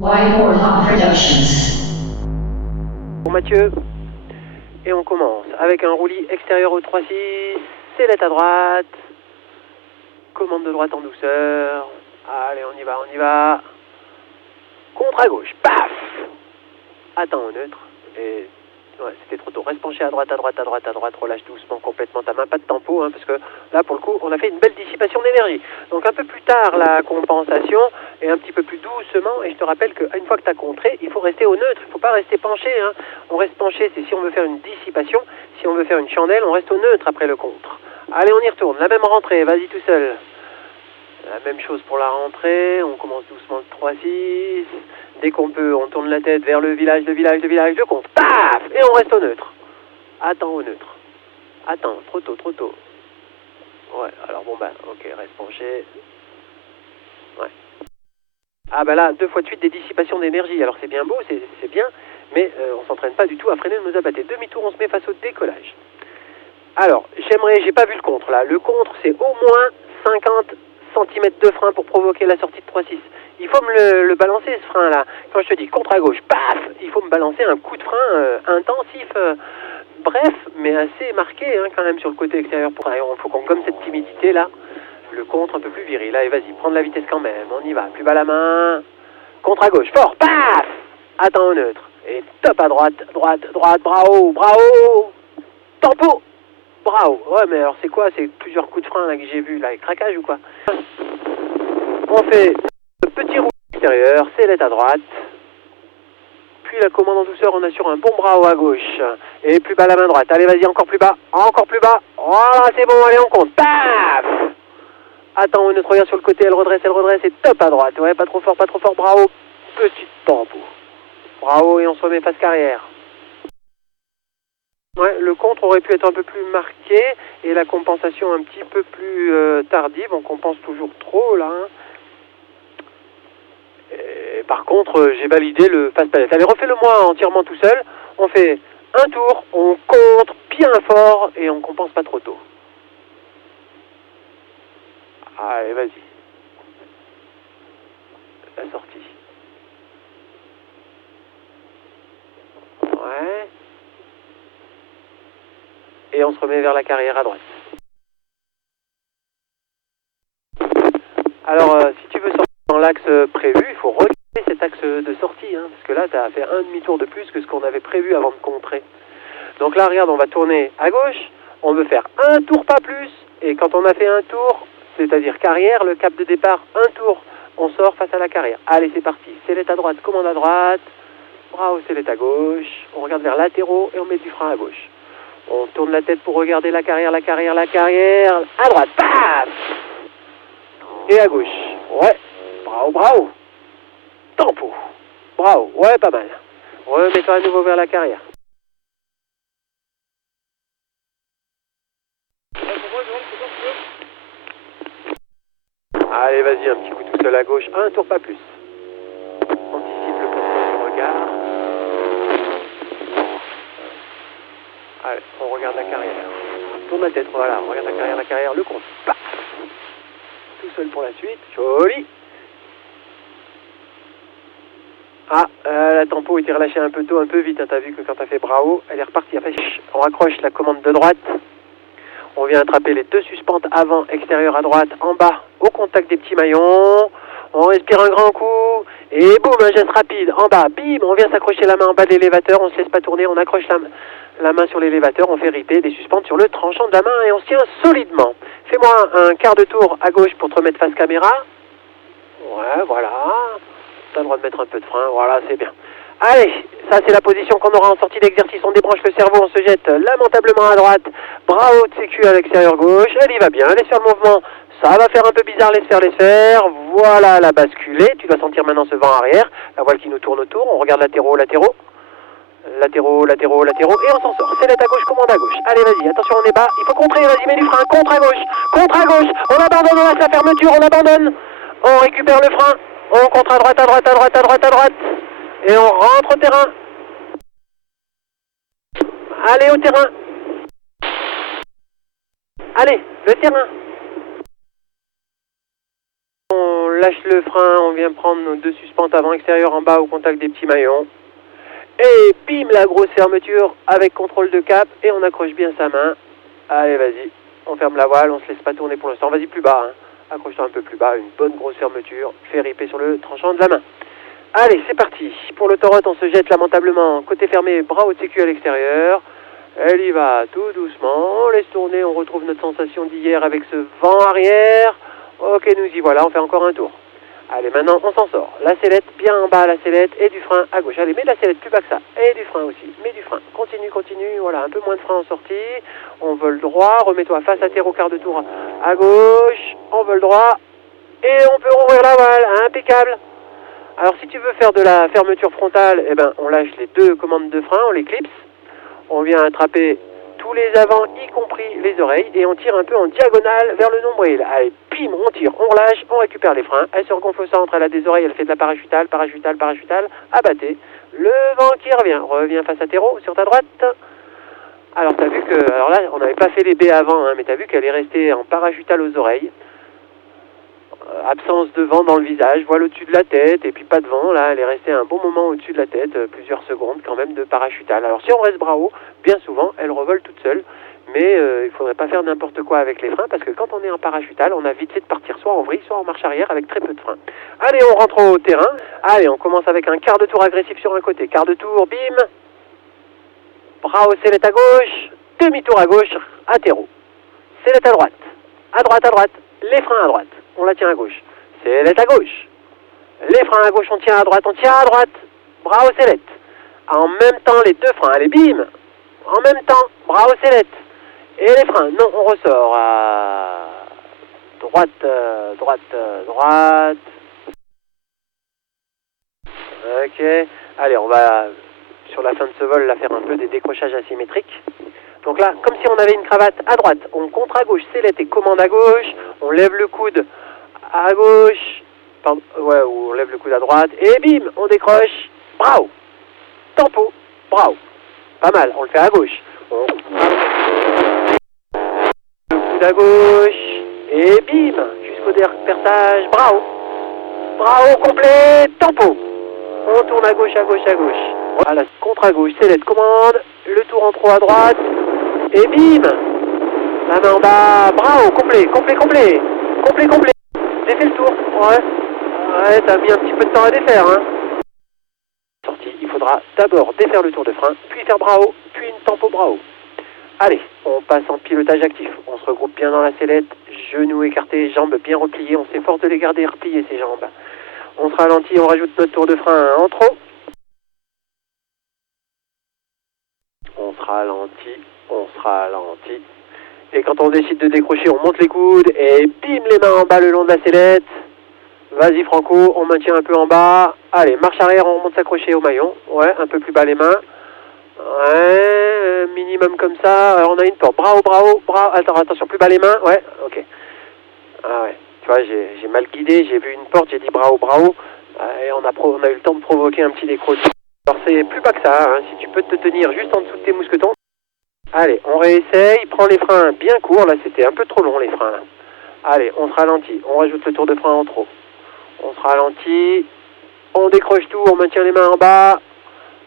Whiteboard Productions. Bon Mathieu, et on commence avec un roulis extérieur au 3-6, sellette à droite, commande de droite en douceur, allez on y va, contre à gauche, paf, attends au neutre, et ouais c'était trop tôt, reste penché à droite, relâche doucement complètement ta main, pas de tempo, hein, parce que là pour le coup on a fait une belle dissipation d'énergie, donc un peu plus tard la compensation, et un petit peu plus doucement, et je te rappelle qu'une fois que tu as contré, il faut rester au neutre, il ne faut pas rester penché, hein. On reste penché, c'est si on veut faire une dissipation, si on veut faire une chandelle, on reste au neutre après le contre. Allez, on y retourne, la même rentrée, vas-y tout seul. La même chose pour la rentrée, on commence doucement le 3-6, dès qu'on peut, on tourne la tête vers le village, le compte, paf, et on reste au neutre. Attends au neutre. Attends, trop tôt. Ouais, alors bon bah, ok, reste penché. Ouais. Ah bah là, 2 fois de suite des dissipations d'énergie. Alors c'est bien beau, c'est bien, mais on s'entraîne pas du tout à freiner nos abattés. Demi-tour, on se met face au décollage. Alors, j'ai pas vu le contre là. Le contre, c'est au moins 50 cm de frein pour provoquer la sortie de 3-6. Il faut me le balancer ce frein là. Quand je te dis contre à gauche, paf, il faut me balancer un coup de frein intensif. Bref, mais assez marqué hein, quand même sur le côté extérieur. Il faut qu'on gomme cette timidité là. Le contre un peu plus viril. Allez, vas-y, prends de la vitesse quand même. On y va. Plus bas la main. Contre à gauche. Fort. Paf. Attends au neutre. Et top à droite. Bravo. Tempo. Bravo. Ouais, mais alors c'est quoi? C'est plusieurs coups de frein là que j'ai vu là. Avec craquage ou quoi? On fait le petit roue extérieur. Sellette à droite. Puis la commande en douceur, on assure un bon bravo à gauche. Et plus bas la main droite. Allez, vas-y, encore plus bas. Voilà, c'est bon, allez, on compte. Paf. Attends, on neutre, regarde sur le côté, elle redresse, et top à droite. Ouais, pas trop fort, bravo. Petite tempo. Bravo, et on se remet face carrière. Ouais, le contre aurait pu être un peu plus marqué, et la compensation un petit peu plus tardive. On compense toujours trop, là. Hein. Et par contre, j'ai validé le face palette. Allez, refais-le-moi entièrement tout seul. On fait un tour, on contre bien fort, et on compense pas trop tôt. Allez, vas-y. La sortie. Ouais. Et on se remet vers la carrière à droite. Alors, si tu veux sortir dans l'axe prévu, il faut regarder cet axe de sortie, hein, parce que là, tu as fait un demi-tour de plus que ce qu'on avait prévu avant de contrer. Donc là, regarde, on va tourner à gauche, on veut faire un tour, pas plus, et quand on a fait un tour, c'est-à-dire carrière, le cap de départ, un tour, on sort face à la carrière. Allez, c'est parti. Sellette à droite, commande à droite, bravo, sellette à gauche, on regarde vers latéraux et on met du frein à gauche. On tourne la tête pour regarder la carrière, à droite, paf. Et à gauche, ouais, bravo. Tempo, bravo, ouais, pas mal. Remets-toi à nouveau vers la carrière. Allez, vas-y, un petit coup tout seul à gauche, un tour, pas plus. Anticipe le placement du regard. Allez, on regarde la carrière. Tourne la tête, voilà, on regarde la carrière, le compte. Paf. Tout seul pour la suite, joli. Ah, la tempo était relâchée un peu tôt, un peu vite. Hein. T'as vu que quand t'as fait bravo, elle est repartie. Après, on raccroche la commande de droite. On vient attraper les 2 suspentes avant, extérieur à droite, en bas, au contact des petits maillons. On respire un grand coup. Et boum, un geste rapide, en bas, bim, on vient s'accrocher la main en bas de l'élévateur. On se laisse pas tourner, on accroche la main sur l'élévateur. On fait ripper des suspentes sur le tranchant de la main et on se tient solidement. Fais-moi un quart de tour à gauche pour te remettre face caméra. Ouais, voilà. T'as le droit de mettre un peu de frein, voilà, c'est bien. Allez, ça c'est la position qu'on aura en sortie d'exercice. On débranche le cerveau, on se jette lamentablement à droite. Bras haut de sécu à l'extérieur gauche. Elle y va bien, laisse faire le mouvement. Ça va faire un peu bizarre, laisse faire. Voilà, elle a basculé. Tu dois sentir maintenant ce vent arrière. La voile qui nous tourne autour. On regarde latéraux. Et on s'en sort. Sellette à gauche, commande à gauche. Allez, vas-y, attention, on est bas. Il faut contrer, vas-y, mets du frein. Contre à gauche. On abandonne, on laisse la fermeture, on abandonne. On récupère le frein. On contre à droite. Et on rentre au terrain. Allez, au terrain. Allez, le terrain. On lâche le frein, on vient prendre nos 2 suspentes avant extérieur en bas au contact des petits maillons. Et bim, la grosse fermeture avec contrôle de cap et on accroche bien sa main. Allez, vas-y, on ferme la voile, on se laisse pas tourner pour l'instant. Vas-y plus bas, hein. Accroche-toi un peu plus bas, une bonne grosse fermeture, fais riper sur le tranchant de la main. Allez, c'est parti. Pour l'autoroute, on se jette lamentablement. Côté fermé, bras haut de sécu à l'extérieur. Elle y va tout doucement. On laisse tourner, on retrouve notre sensation d'hier avec ce vent arrière. Ok, nous y voilà, on fait encore un tour. Allez, maintenant, on s'en sort. La sellette, bien en bas, la sellette, et du frein à gauche. Allez, mets de la sellette plus bas que ça. Et du frein aussi. Mets du frein. Continue, continue. Voilà, un peu moins de frein en sortie. On vole droit. Remets-toi face à terre au quart de tour à gauche. On vole droit. Et on peut rouvrir la voile. Impeccable. Alors, si tu veux faire de la fermeture frontale, eh ben, on lâche les 2 commandes de frein, on les clipse. On vient attraper tous les avants, y compris les oreilles, et on tire un peu en diagonale vers le nombril. Allez, bim, on tire, on relâche, on récupère les freins. Elle se regonfle au centre, elle a des oreilles, elle fait de la parachutale, parachutale, parachutale. Abattez. Le vent qui revient. Reviens face à terreau, sur ta droite. Alors, t'as vu que... Alors là, on n'avait pas fait les baies avant, hein, mais t'as vu qu'elle est restée en parachutale aux oreilles. Absence de vent dans le visage, voile au-dessus de la tête, et puis pas de vent, là, elle est restée un bon moment au-dessus de la tête, plusieurs secondes quand même de parachutale. Alors si on reste bras haut, bien souvent, elle revole toute seule, mais il faudrait pas faire n'importe quoi avec les freins, parce que quand on est en parachutale, on a vite fait de partir soit en vrille, soit en marche arrière, avec très peu de freins. Allez, on rentre au terrain, allez, on commence avec un quart de tour agressif sur un côté, quart de tour, bim, bras haut, sellette à gauche, demi-tour à gauche, à terreau, sellette à droite, les freins à droite. On la tient à gauche. Sellette à gauche. Les freins à gauche, on tient à droite, bras au sellette. En même temps, les 2 freins, allez, bim. En même temps, bras au sellette. Et les freins, non, on ressort. À droite. Ok. Allez, on va, sur la fin de ce vol, là, faire un peu des décrochages asymétriques. Donc là, comme si on avait une cravate à droite, on contre à gauche, sellette et commande à gauche. On lève le coude à gauche, pardon, ouais, on lève le coude à droite, et bim, on décroche, bravo, tempo, bravo, pas mal, on le fait à gauche, on... le coude à gauche, et bim, jusqu'au perçage, bravo, complet, tempo, on tourne à gauche, voilà, contre à gauche, sellette, commande, le tour en trop à droite, et bim, la main en bas, bravo, complet, défais le tour, ouais, t'as mis un petit peu de temps à défaire, hein. Sortie, il faudra d'abord défaire le tour de frein, puis faire bras haut, puis une tempo bras haut. Allez, on passe en pilotage actif, on se regroupe bien dans la sellette, genoux écartés, jambes bien repliées, on s'efforce de les garder repliées ces jambes. On se ralentit, on rajoute notre tour de frein en trop. On se ralentit. Et quand on décide de décrocher, on monte les coudes et bim, les mains en bas le long de la sellette. Vas-y Franco, on maintient un peu en bas. Allez, marche arrière, on monte s'accrocher au maillon. Ouais, un peu plus bas les mains. Ouais, minimum comme ça. Alors, on a une porte. Bras haut. Attends, attention, plus bas les mains. Ouais, ok. Ah ouais, tu vois, j'ai mal guidé, j'ai vu une porte, j'ai dit bras haut. Et on a eu le temps de provoquer un petit décrochage. Alors c'est plus bas que ça, hein. Si tu peux te tenir juste en dessous de tes mousquetons. Allez, on réessaye, prends les freins bien courts, là c'était un peu trop long les freins. Là. Allez, on se ralentit, on rajoute le tour de frein en trop. On se ralentit, on décroche tout, on maintient les mains en bas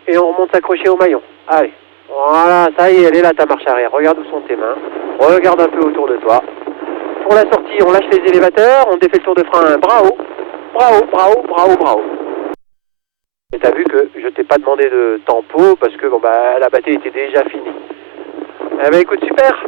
et on remonte s'accrocher au maillon. Allez, voilà, ça y est, elle est là ta marche arrière. Regarde où sont tes mains, regarde un peu autour de toi. Pour la sortie, on lâche les élévateurs, on défait le tour de frein bras haut. Et t'as vu que je t'ai pas demandé de tempo parce que bon bah la bataille était déjà finie. Eh ben écoute, super.